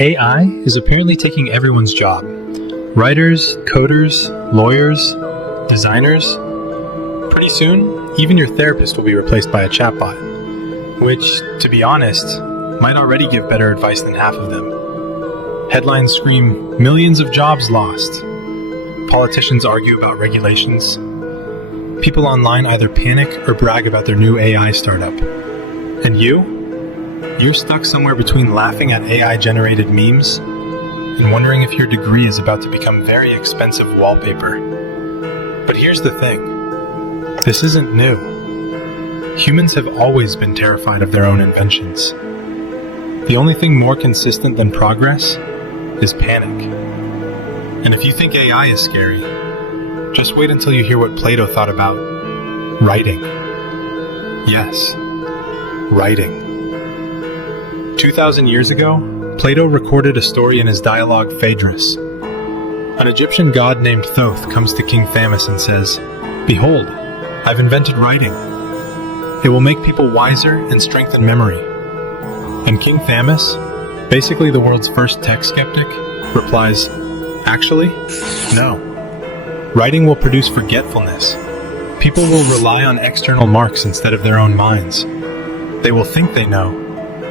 AI is apparently taking everyone's job. Writers, coders, lawyers, designers. Pretty soon, even your therapist will be replaced by a chatbot, which, to be honest, might already give better advice than half of them. Headlines scream, millions of jobs lost. Politicians argue about regulations. People online either panic or brag about their new AI startup. And you're stuck somewhere between laughing at AI-generated memes and wondering if your degree is about to become very expensive wallpaper. But here's the thing. This isn't new. Humans have always been terrified of their own inventions. The only thing more consistent than progress is panic. And if you think AI is scary, just wait until you hear what Plato thought about writing. Yes, writing. 2,000 years ago, Plato recorded a story in his dialogue Phaedrus. An Egyptian god named Thoth comes to King Thamus and says, "Behold, I've invented writing. It will make people wiser and strengthen memory." And King Thamus, basically the world's first tech skeptic, replies, "Actually, no. Writing will produce forgetfulness. People will rely on external marks instead of their own minds. They will think they know,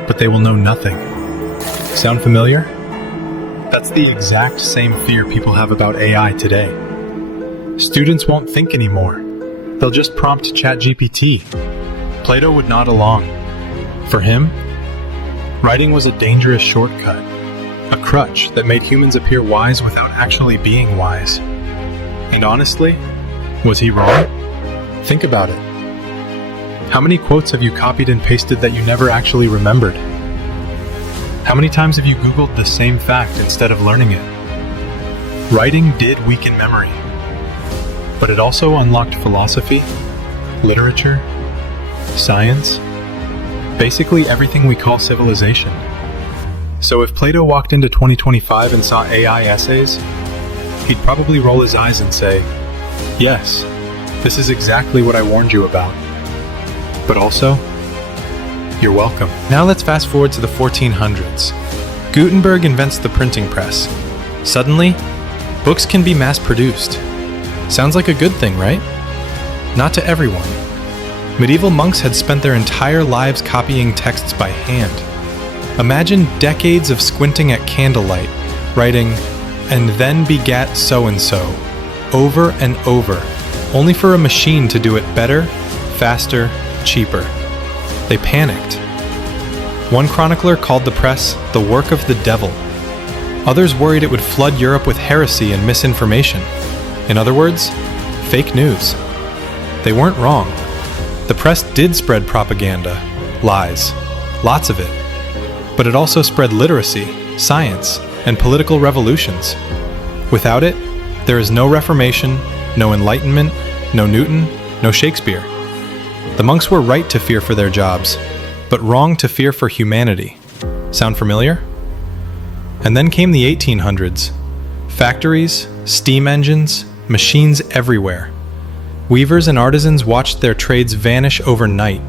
but they will know nothing." Sound familiar? That's the exact same fear people have about AI today. Students won't think anymore. They'll just prompt ChatGPT. Plato would nod along. For him, writing was a dangerous shortcut, a crutch that made humans appear wise without actually being wise. And honestly, was he wrong? Think about it. How many quotes have you copied and pasted that you never actually remembered? How many times have you Googled the same fact instead of learning it? Writing did weaken memory, but it also unlocked philosophy, literature, science, basically everything we call civilization. So if Plato walked into 2025 and saw AI essays, he'd probably roll his eyes and say, "Yes, this is exactly what I warned you about." But also, you're welcome. Now let's fast forward to the 1400s. Gutenberg invents the printing press. Suddenly, books can be mass-produced. Sounds like a good thing, right? Not to everyone. Medieval monks had spent their entire lives copying texts by hand. Imagine decades of squinting at candlelight, writing, "and then begat so-and-so," over and over, only for a machine to do it better, faster, cheaper. They panicked. One chronicler called the press the work of the devil. Others worried it would flood Europe with heresy and misinformation. In other words, fake news. They weren't wrong. The press did spread propaganda, lies, lots of it. But it also spread literacy, science, and political revolutions. Without it, there is no Reformation, no Enlightenment, no Newton, no Shakespeare. The monks were right to fear for their jobs, but wrong to fear for humanity. Sound familiar? And then came the 1800s. Factories, steam engines, machines everywhere. Weavers and artisans watched their trades vanish overnight.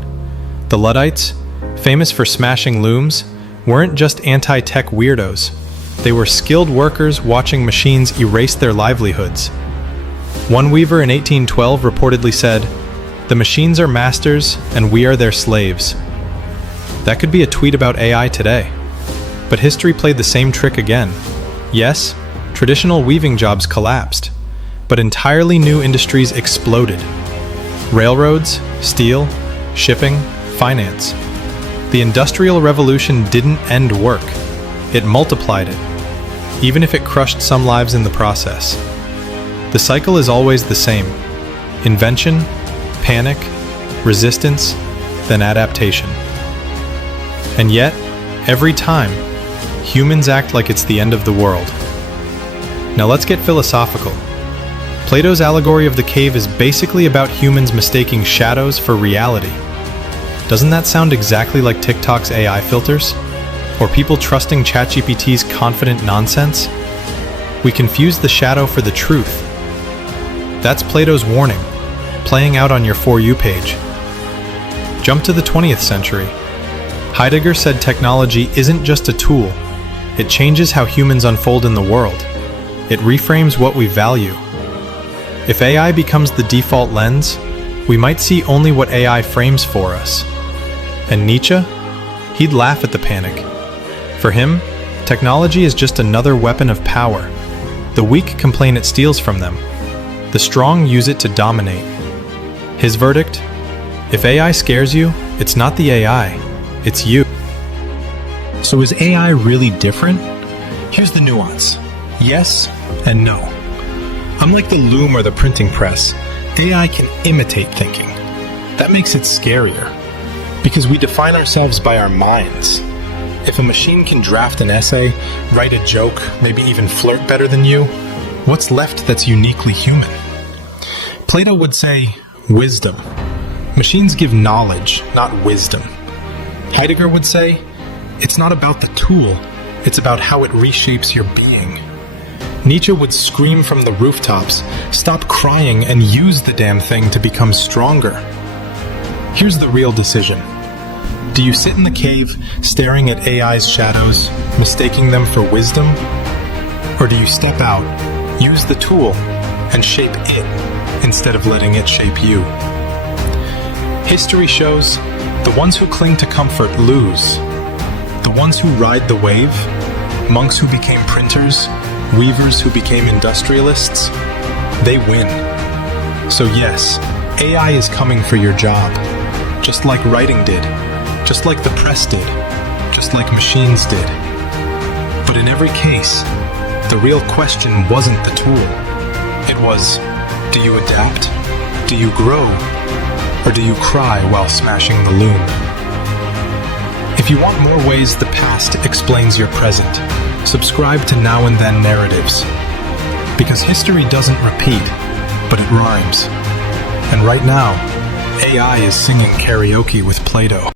The Luddites, famous for smashing looms, weren't just anti-tech weirdos. They were skilled workers watching machines erase their livelihoods. One weaver in 1812 reportedly said, "The machines are masters and we are their slaves." That could be a tweet about AI today. But history played the same trick again. Yes, traditional weaving jobs collapsed, but entirely new industries exploded. Railroads, steel, shipping, finance. The Industrial Revolution didn't end work. It multiplied it, even if it crushed some lives in the process. The cycle is always the same. Invention, panic, resistance, then adaptation. And yet, every time, humans act like it's the end of the world. Now let's get philosophical. Plato's Allegory of the Cave is basically about humans mistaking shadows for reality. Doesn't that sound exactly like TikTok's AI filters? Or people trusting ChatGPT's confident nonsense? We confuse the shadow for the truth. That's Plato's warning, playing out on your For You page. Jump to the 20th century. Heidegger said technology isn't just a tool, It changes how humans unfold in the world. It reframes what we value. If AI becomes the default lens, we might see only what AI frames for us. And Nietzsche? He'd laugh at the panic. For him, technology is just another weapon of power. The weak complain it steals from them. The strong use it to dominate. His verdict? If AI scares you, it's not the AI, it's you. So is AI really different? Here's the nuance. Yes and no. Unlike the loom or the printing press, AI can imitate thinking. That makes it scarier, because we define ourselves by our minds. If a machine can draft an essay, write a joke, maybe even flirt better than you, what's left that's uniquely human? Plato would say, wisdom. Machines give knowledge, not wisdom. Heidegger would say, it's not about the tool, it's about how it reshapes your being. Nietzsche would scream from the rooftops, stop crying and use the damn thing to become stronger. Here's the real decision. Do you sit in the cave, staring at AI's shadows, mistaking them for wisdom? Or do you step out, use the tool, and shape it, instead of letting it shape you? History shows the ones who cling to comfort lose. The ones who ride the wave, monks who became printers, weavers who became industrialists, they win. So yes, AI is coming for your job, just like writing did, just like the press did, just like machines did. But in every case, the real question wasn't the tool. It was, do you adapt? Do you grow? Or do you cry while smashing the loom? If you want more ways the past explains your present, subscribe to Now and Then Narratives. Because history doesn't repeat, but it rhymes. And right now, AI is singing karaoke with Plato.